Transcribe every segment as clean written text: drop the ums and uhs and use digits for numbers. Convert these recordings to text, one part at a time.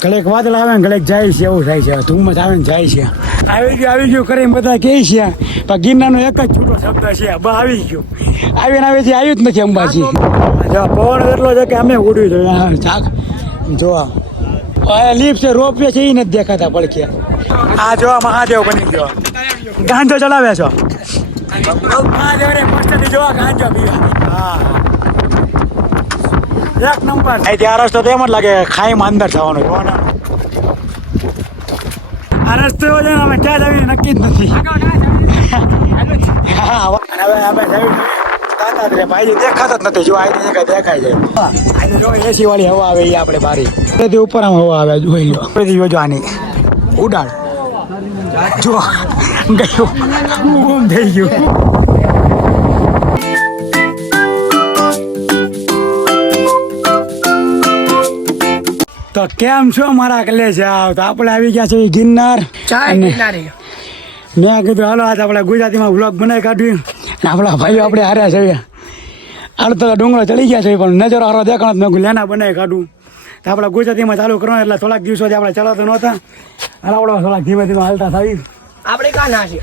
ઘડીક વાદળ આવે ને ઘડીક જાય છે એવું થાય છે. ધુમ્મસ આવે ને જાય છે. આવી ગયું કરીને બધા કહે છે પણ ગિરનારનો એક જ છૂટો શબ્દ છે આવી ગયું. આવીને આવે છે આવ્યું જ નથી અંબાજી. જો પવન એટલો છે કે અમે ઉડ્યું જોઈએ ચાક જોવા લીપ છે રોપવે છે એ નથી દેખાતા પડખે. આ જોવા મહાદેવ બની ગયો. ગાંજો ચલાવે છો મહાદેવ રે મસ્તથી જોવા ગાંજો પીવા. હા એક નંબર. ત્યાં રસ્તો તો એમ જ લાગે ખાઈમાં અંદર થવાનો જોવાના. આ રસ્તો એવો છે ને અમે ક્યાં જઈએ નક્કી જ નથી. હવે અમે જઈએ ભાઈ દેખાતો જ નથી. જો આ કઈ દેખાય છે જો એસી વાળી હવા આવે એ આપણે બારી ઉપર આમ હવા આવે જોઈ લો. જોજો આની ઉડાડ જો ગયું ગુમ થઈ ગયું. તો કેમ છો મારા કલેશ આવ તો આપણે આવી ગયા છે ગિરનાર. મેં કીધું હાલો આજ આપણે ગુજરાતીમાં બ્લોગ બનાવી કાઢ્યું અને આપણા ભાઈઓ આપણે હાર્યા છે. અડધો ડુંગરો ચડી ગયા છે પણ નજરો હારો દેખાણો મેં લેના બનાવી કાઢું. તો આપણે ગુજરાતીમાં ચાલુ કરવાનું એટલે થોડાક દિવસોથી આપણે ચલાવતો નહોતા. આપણે થોડાક ધીમે ધીમે હાલતા થઈ. આપણે ક્યાં ના છે?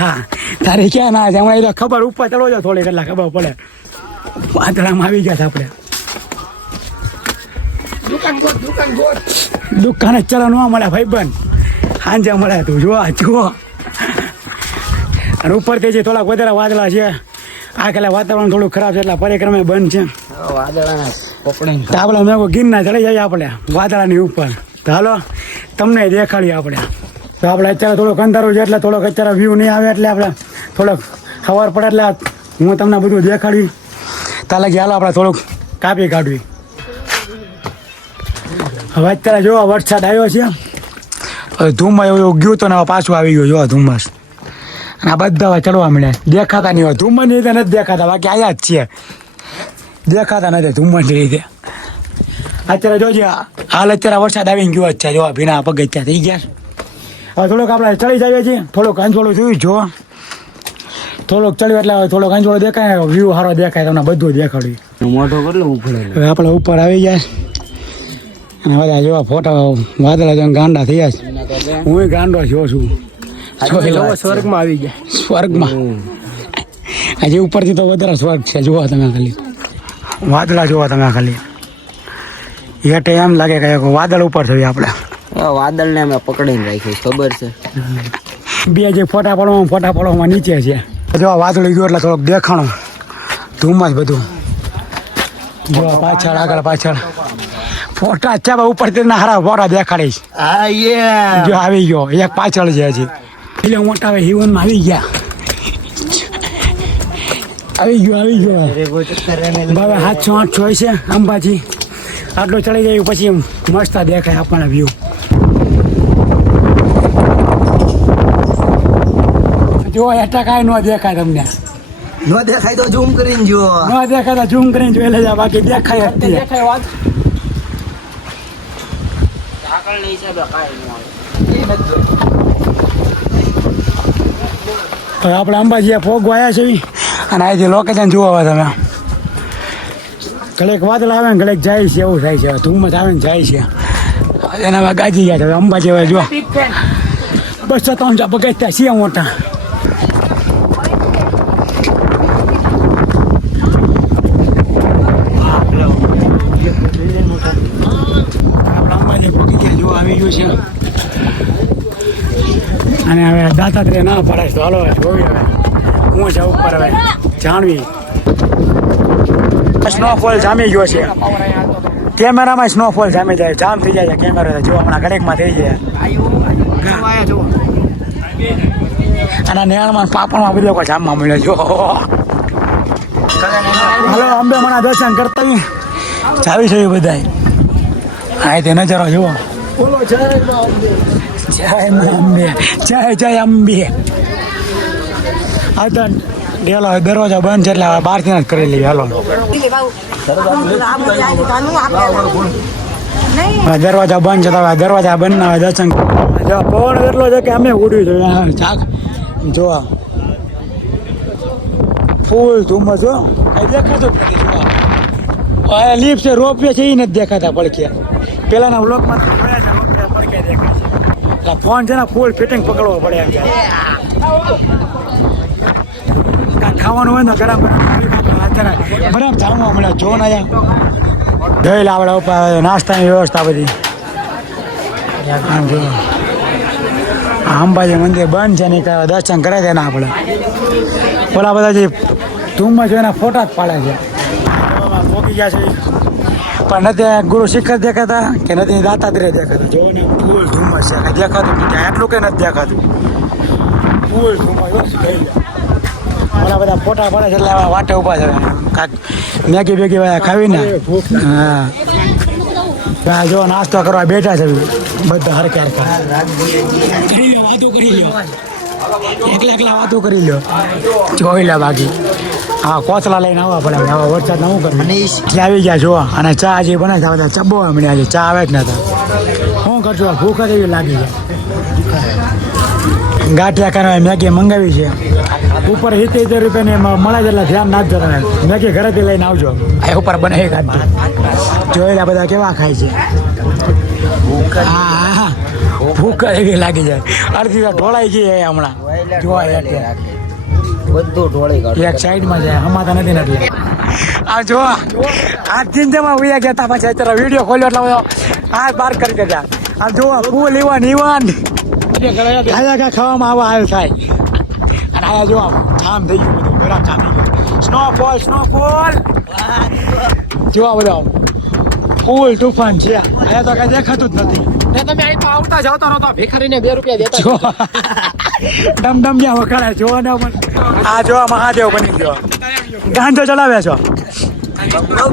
હા તારે ક્યાં ના છે હમણાં ખબર ઉપર ચડો છો થોડી કેટલા ખબર પડે. વાદળામાં આવી ગયા છે આપણે. દુકાને ચલો ન મળે ભાઈ બંધ સાંજે મળે તું જુઓ. અને ઉપરથી જે થોડાક વધારે વાદળા છે આ કેટલા વાતાવરણ થોડું ખરાબ છે એટલે પરિક્રમા બંધ છે. આપણે મેં ગિરનાર ચડી જઈએ આપણે વાદળાની ઉપર. તો હાલો તમને દેખાડીએ આપણે. તો આપણે અત્યારે થોડુંક અંધારું છે એટલે થોડોક અત્યારે વ્યૂ નહીં આવે એટલે આપણે થોડોક ખબર પડે એટલે હું તમને બધું દેખાડી. તાલે કે હાલો આપણે થોડુંક કાપી કાઢવી. હવે અત્યારે જોવા વરસાદ આવ્યો છે. ધુમ્મસ એવું ગયું તો ને પાછું આવી ગયું જોવા ધુમ્મસ. અને આ બધા ચડવા મળ્યા દેખાતા નહીં હોય. ધુમ્મસની રીતે નથી દેખાતા બાકી આવ્યા જ છીએ. દેખાતા નથી ધુમ્મસની રીતે. અત્યારે જોજે હાલ અત્યારે વરસાદ આવી ગયો જ છે જોવા ભીના પગથિયા થઈ ગયા. હવે થોડુંક આપણે ચડી જઈએ છીએ. થોડુંક અંજોળું જોયું જોવા. થોડુંક ચડ્યું એટલે થોડોક અંજોળો દેખાય વ્યૂ સારો દેખાય તમને બધું દેખાડ્યું. મોટો કેટલો ઉપર હવે આપણે ઉપર આવી ગયા અને બધા જોવા ફોટા વાદળા જો ગાંડા થયા છે. હું ગાંડો જો છું. સ્વર્ગમાં આવી ગયા. સ્વર્ગમાં હજી ઉપરથી તો વધારે સ્વર્ગ છે. જોવા તમે ખાલી વાદળા જોવા તમે ખાલી. હેઠે એમ લાગે કે વાદળ ઉપર થયું આપણે. વાદળ ને અમે પકડીને રાખી ખબર છે. બે જે ફોટા પાડવામાં નીચે છે. જો વાદળી ગયું એટલે થોડોક દેખાણો ધુમ્મસ બધું. જો પાછળ આગળ પાછળ ફોટા ચાબા ઉપરથી ના હારા ફોટા દેખાડીશ. જો આવી ગયો એક પાછળ છે હજી. એટલે મોટા હવે હિવનમાં આવી ગયા. આવી ગયો બાબા 700-800 હોય છે અંબાજી. આટલું ચડી જાય પછી મસ્ત દેખાય આપણને વ્યૂ. જો એટલા કાંઈ ન દેખાય તમને. ન દેખાય તો ઝૂમ કરીને જો. ન દેખાય તો ઝૂમ કરીને જોઈ લેજો બાકી દેખાય જ તો આપણે અંબાજી ફોગવા આવ્યા છે અને અહીંથી લોકેશન જોવા તમે. ઘડીક વાદળ આવે ને ઘડીક જાય છે એવું થાય છે. ધુમ્મસ આવે ને જાય છે એના ગાજી ગયા છે. અંબાજી હવે જો 200-300 પગથિયા છે મોટા. આવી ગયું છે અને હવે દાતાત્રેય ના પડે તો હાલો જોઈ હવે હું છે ઉપર હવે જાણવી. સ્નોફોલ જામી ગયો છે. કેમેરામાં સ્નોફોલ જામી જાય જામ થઈ જાય કેમેરા જો હમણાં ઘડીકમાં થઈ જાય. અને નેળમાં પાપણમાં બધો કોઈ જામમાં મળ્યો જો. હાલો અંબે મને દર્શન કરતા જાવી છે બધા. હા તે નજરો જુઓ. જય અંબે. આ તો ગેલો દરવાજા બંધ છે એટલે બહારથી જ કરી લઈએ. હાલો દરવાજા બંધ છે તો દરવાજા બંધ ના દર્શન. પવન એટલો છે કે અમે ઉડ્યું જોઈએ ચાક જોવા. ફૂલ ધુમ્મસ જો કઈ દેખાતું જ નથી. લીપ છે રોપવે છે એ નથી દેખાતા પડખે. પેલાના વ્લોગમાં પડકે દેખાય છે ફોન છે ને ફૂલ ફિટિંગ પકડવો પડે એમ છે ખાવાનું હોય ને ગરમ ગરમ જાણવા મળે જો ને દહીં લાવડા ઉપર નાસ્તાની વ્યવસ્થા બધી આમ જો અંબાજી મંદિર બંધ છે ને દર્શન કરે છે ને આપણે ઓલા બધા જે ધૂમમાં જો એના ફોટા જ પાડે છે પોકી ગયા છે પણ નથી ગુરુ શિખર દેખાતા કે નથી દાતાત્રેય દેખાતા જો ને ફૂલ ધૂમસ છે કાંઈ દેખાતું નથી આટલું કંઈ નથી દેખાતું ફૂલ ધૂમસ ઓલા બધા ફોટા પડે છે એટલે વાટે ઊભા છે કાંઈક મેગી બેગી બધા ખાવીને હા જો નાસ્તો કરવા બેઠા છે બધા હરખા હરખા વાતો કરી લો એકલા વાતો કરી લો જોઈ લે બાકી હા કોચલા લઈને આવવા પડે આવા વરસાદ નવું કરે આવી ગયા જોવા અને ચા જે બને છે બધા ચબવા મળ્યા છે ચા આવે જ નતા શું કરજો ભૂખ જ એવી લાગી છે ગાંઠિયા કરવા મેગી મંગાવી છે ઉપર 70 રૂપિયાની મળે છે એટલે ધ્યાન ના જ જતા મેગી ઘરેથી લઈને આવજો આ ઉપર બનાવી કાઢજો જોયેલા બધા કેવા ખાય છે હા ભૂખ એવી લાગી જાય અડધી ઢોળાઈ ગઈ હમણાં જોવા બધું ઢોળી એક સાઈડમાં જાય હમાતા નથી ને એટલે આ જો આ ચિંતામાં ઉયા ગયા હતા પછી અત્યારે વિડીયો ખોલ્યો એટલે હાથ બાર કરી દેતા આ જો ફૂલ ઈવન ખાવામાં આવા હાલ થાય અને આ જો જામ થઈ ગયું બધું ગરમ જામ થઈ ગયું સ્નોફોલ જોવા બધા ફૂલ તુફાન છે અહીંયા તો કઈ દેખાતું જ નથી તમે અહીં આવતા જાવ તો નતો ભિખારીને 2 રૂપિયા દેતા ડમ જ્યાં વખણાય જો ને આ જો મહાદેવ બની ગયો ગાંજો ચડાવ્યા છો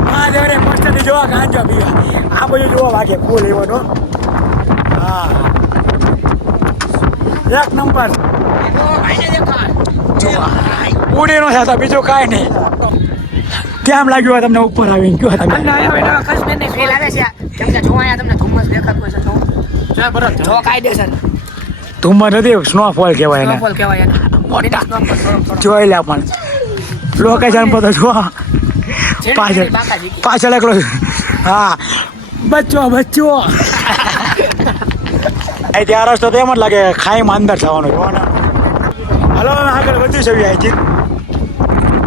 મહાદેવ રે મસ્ત જોવા ગાંજો પીવા આ બધું જોવા વાગે ફૂલ એવો નો હા એક નંબર ઉડી નો થતા બીજું કાંઈ નહીં કેમ લાગ્યું હોય તમને ઉપર આવીને કયો તમે ધુમ્મસ નથી સ્નોફોલ કહેવાય એને જોઈ લે પણ લોકેશન પર તો જો પાછળ એકલો હા બચ્ચો અહીં ત્યાં રસ્તો તો એમ જ લાગે ખાઈમાં અંદર થવાનું જો ને હલો આગળ વધ્યું છે અહીંથી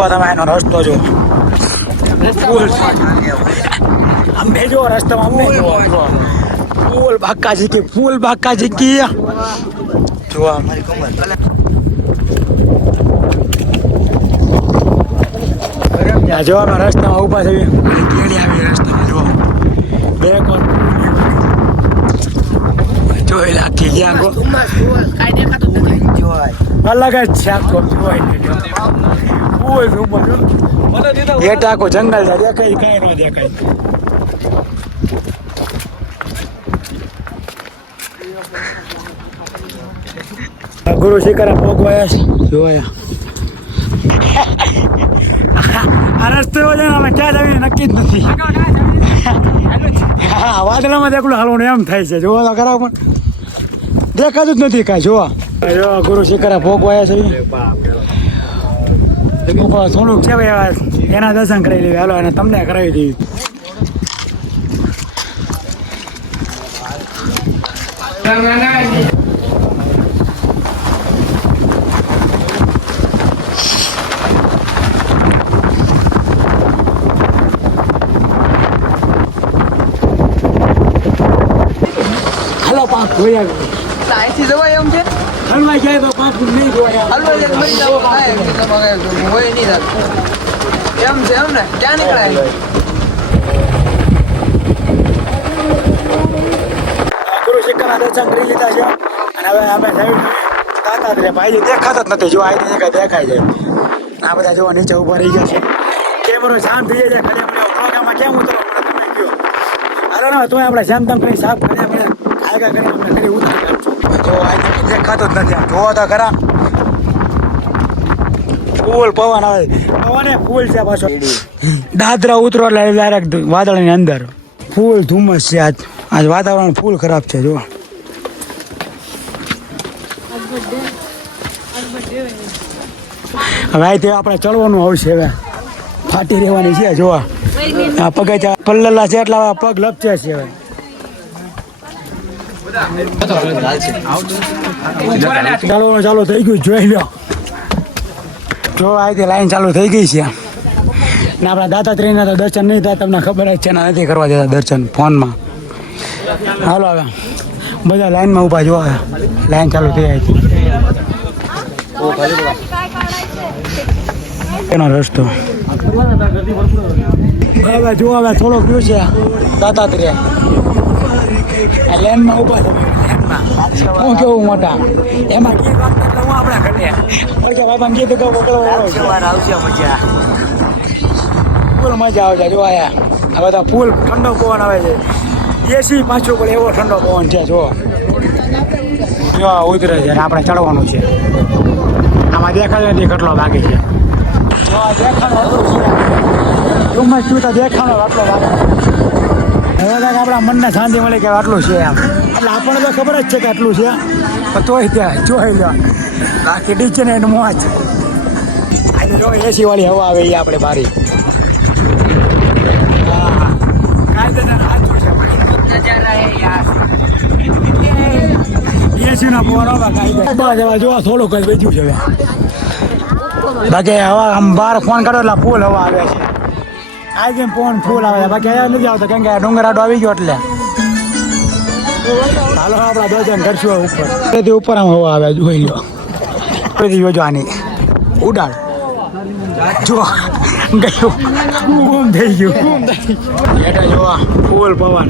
તમે એનો રસ્તો જો અમે જો રસ્તામાં અમને ફૂલ બાકાજી કી જોવા અમારી ખબર જો અમે રસ્તામાં ઊભા થઈ કેડી આવી રસ્તામાં જો બે કોણ જોઈ લાગી ગયા કો અલગ જ છે આખો ફૂલ હેઠ આખો જંગલ છે દેખાય કઈ ન દેખાય ગુરુ શિખરે પોગવાયા છે જોયા આ રસ્તો એવો છે ને અમે ક્યાં જઈએ નક્કી જ નથી હા વાદળામાં એકલું હાલવાનું એમ થાય છે જોવા તો ખરા પણ દેખાતું જ નથી કાંઈ જોવા જો ગુરુ શિખરે પોગવાયા છે થોડુંક છે ભાઈ એના દર્શન કરાવી લેવી હાલો અને તમને કરાવી દેવી હાલો પાક જોઈ આવ્યો અહીંથી જવાય એમ છે હલવાઈ જાય તો પાક નહીં જોવાય હલવાઈ જાય મરી જાવ હોય નહીં એમ છે એમ ને ક્યાં નીકળાય ગુરુ શિખરના દર્શન કરી લીધા છે અને હવે અમે તાતા રે ભાઈ દેખાતા જ નથી જો આ કઈ દેખાય છે આ બધા જો નીચે ઉભા રહી ગયા છે કેમેરો શાંત થઈ જાય ખાલી આપણે પ્રોગ્રામમાં કેમ ઉતરો તમે કયો હાલો ને તો આપણે શાંત કરી સાફ કરી આપણે કાયગા કરી આપણે કરી ઉતરી જો આ દેખાતો જ નથી જોવો તો ખરા ફૂલ પવન આવે પવને ફૂલ છે પાછો દાદરા ઉતરો એટલે ડાયરેક્ટ વાદળની અંદર ફૂલ ધુમ્મસ છે આજ વાતાવરણ ફૂલ ખરાબ છે જો હવે તે આપણે ચડવાનું આવશે હવે ફાટી રહેવાની છે જોવા આ પગે પલ્લેલા છે એટલા પગ લપચે છે હવે ચાલો ચાલુ થઈ ગયું જોઈ લો. જો આ લાઈન ચાલુ થઈ ગઈ છે ને આપણા દાતાત્રેયના તો દર્શન નહીં થાય, તમને ખબર જ છે ને, નથી કરવા દેતા દર્શન ફોનમાં. હાલો હવે બધા લાઈનમાં ઊભા જોવા, લાઈન ચાલુ થઈ જાય એનો રસ્તો હવે જો હવે થોડોક રહ્યું છે દાતાત્રેય લેનમાં ઊભા છે. હું કેવું મોટા એમાં ગીત વાગતા એટલે હું આપણા ઘટે ઓકે બાબા ગીત કહું આવશે મજા, ફૂલ મજા આવે છે. જો આયા આ બધા ફૂલ ઠંડો પવન આવે છે, એસી પાછું પડે એવો ઠંડો પવન છે. જો ઉતરે છે ને આપણે ચડવાનું છે. આમાં દેખાડે નથી કેટલો લાગે છે. જો આ દેખાડો એટલું છે, રૂમમાં શું તો દેખાડો આટલો લાગે. હવે કાંઈક આપણા મનને શાંતિ મળે કે આટલું છે એમ. એટલે આપણને તો ખબર જ છે કે આટલું છે, પણ તોય ત્યાં જોઈ લો બાકી ડીચે ને એનું મોજ. આજે જો એસી વાળી હવા આવે એ આપણે બારી. જોવા થોડુંક જ વેચ્યું છે બાકી હવા આમ બહાર ફોન કરો એટલે ફૂલ હવા આવે છે. આજે ફોન ફૂલ આવે છે, બાકી અહીંયા નથી આવતો કેમ કે ડુંગર આડો આવી ગયો એટલે. હાલો આપણા દર્શન કરશું ઉપર, તેથી ઉપર આમ હવા આવે જોઈ લો. જોજો આની ઉડાડ જો ગયું ગુમ થઈ ગયું. બેટા જોવા ફૂલ પવન,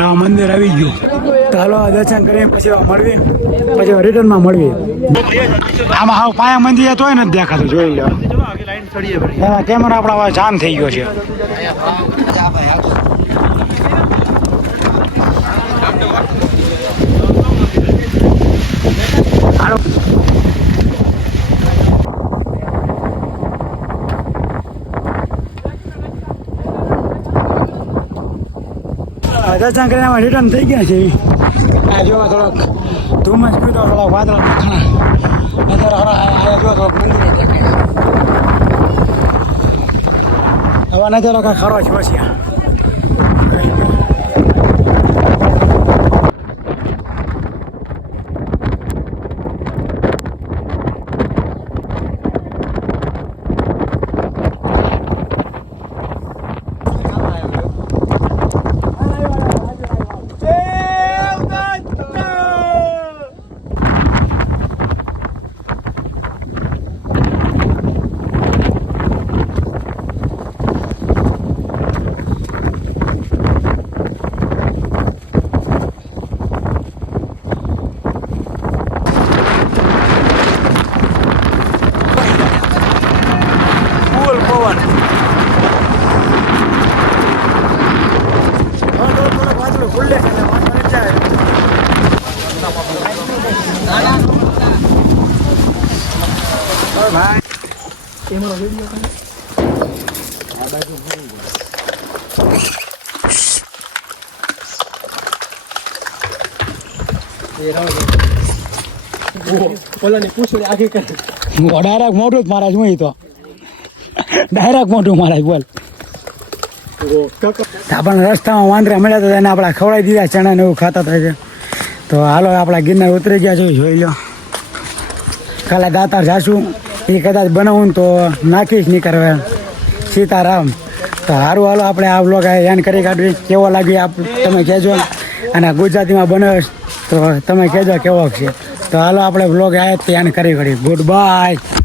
આ મંદિર આવી ગયું. તો હાલો દર્શન કરીને પછી મળવી, પછી રિટર્નમાં મળવી. આમાં હાવ પાયા મંદિર તોય નથી દેખાતું જોઈ લો. એમાં કેમેરા આપણા જામ થઈ ગયો છે. દર્શન કરીને અમે રિટર્ન થઈ ગયા છે. આ જોવા થોડોક ધુમ્મસ પીધો, થોડોક વાદળા દેખાણા, અત્યારે જો થોડોક મંદિર દેખાય. હવે નજારો કાંઈ ખરો જ છે. ડાયરેક્ટ મોટું જ મહારાજ હું તો ડાયરેક્ટ મોટું મહારાજ બોલ. આપણને રસ્તામાં વાંદરા મળ્યા તો એને આપણા ખવડાવી દીધા ચણા ને એવું ખાતા થાય છે. તો હાલો આપણા ગિરનાર ઉતરી ગયા છે જોઈ લો. કાલે દાતાર જાશું એ કદાચ બનાવું તો નાખીશ નહીં કરવા સીતારામ. તો સારું હાલો આપણે આ બ્લોગ યાન કરી કાઢવી, કેવો લાગ્યો તમે કહેજો, અને ગુજરાતીમાં બનાવે તો તમે કહેજો કેવો છે. તો હાલો આપણે બ્લોગ આવ્યા યાન કરી કાઢી. Good bye.